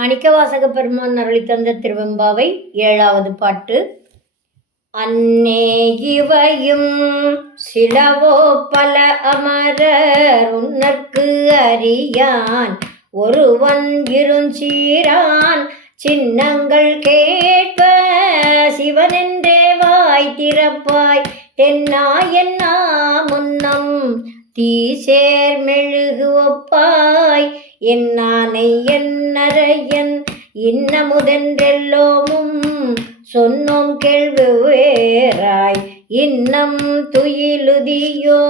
மாணிக்கவாசக பெருமான் அருளி தந்த திருவெம்பாவை 7வது பாட்டு. அன்னே இவையும் சிலவோ பல அமரர் உன்னற்கு அறியான் ஒருவன் இருஞ்சீரான் சின்னங்கள் கேட்ப சிவனென்றே வாய் திறப்பாய் தென்னா என்னா முன்னம் தீசேர் மெழுகு ஒப்பாய் என்னானை என்னரையன் இன்னமுதென்றெல்லோமும் சொன்னோம் கேள்வேராய் இன்னம் துயிலுதியோ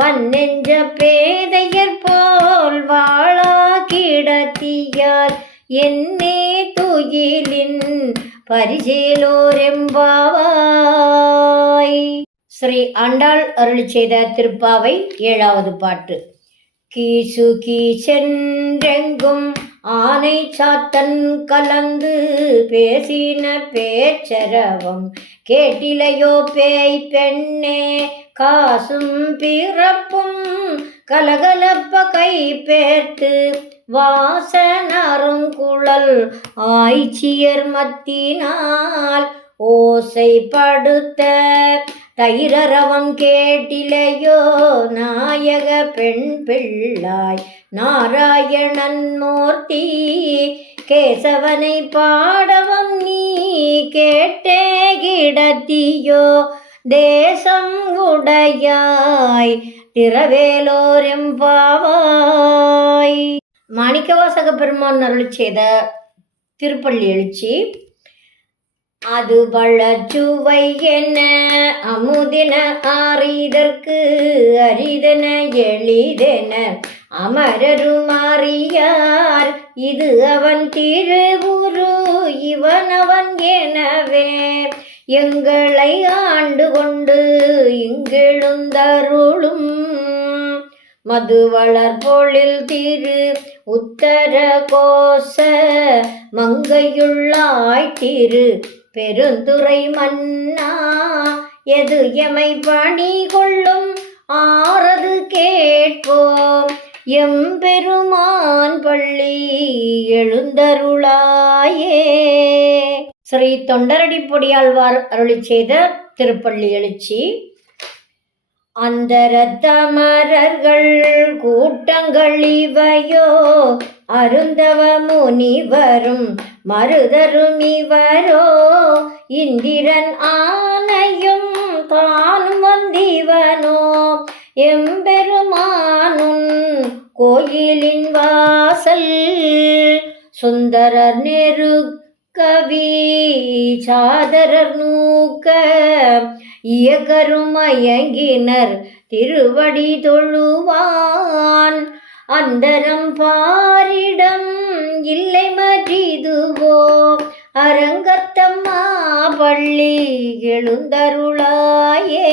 வன்னெஞ்ச பேதையர் போல் வாழா கிடத்தியால் என்னே துயிலின் பரிசேலோரெம்பாவாய். ஸ்ரீ ஆண்டாள் அருளி செய்த திருப்பாவை 7வது பாட்டு. கீசு கீசென்றெங்கும் ஆனை சாத்தன் கலந்து பேசின பேச்சரவம் கேட்டிலையோ பேய் பெண்ணே காசும் பிறப்பும் கலகலப்ப கை பேர்த்து வாசனருங்குழல் ஆய்ச்சியர் மத்தினால் ஓசைப்படுத்த தயிரவம் கேட்டிலையோ நாயக பெண் பிள்ளாய் நாராயணன் மூர்த்தி கேசவனை பாடவம் நீ கேட்டே கிடத்தியோ தேசம் உடையாய் திரவேலோரெம்பாவாய். மாணிக்கவாசக பெருமான் அருளி செய்த திருப்பள்ளி எழுச்சி. அது வளச்சுவை என அமுதின ஆறிதற்கு அரிதன எளிதென அமரரும் அறியார் இது அவன் திருவுரு இவனவன் எனவே எங்களை ஆண்டு கொண்டு இங்கெழுந்தருளும் மதுவளர் பொழில் திரு உத்தர கோச மங்கையுள்ளாய் திரு பெருந்துறை மன்னா எது எமை பணி கொள்ளும் ஆறது கேட்போம் எம்பெருமான் பள்ளி எழுந்தருளாயே. ஸ்ரீ தொண்டரடி பொடியாழ்வார் அருளி செய்த திருப்பள்ளி எழுச்சி. அந்தரத்தமரர்கள் கூட்டங்கள் இவையோ அருந்தவ முனிவரும் மருதரும் இவரோ இந்திரன் ஆனையும் தானும் வந்திவனோ எம்பெருமானும் கோயிலின் வாசல் சுந்தரர் நெரு கவி சாதரர் நூக்க இயக்கரும் மயங்கினர் திருவடி தொழுவான் அந்தரம் பாரிடம் இல்லை மறிதுவோ அரங்கத்தம்மா பள்ளி எழுந்தருளாயே.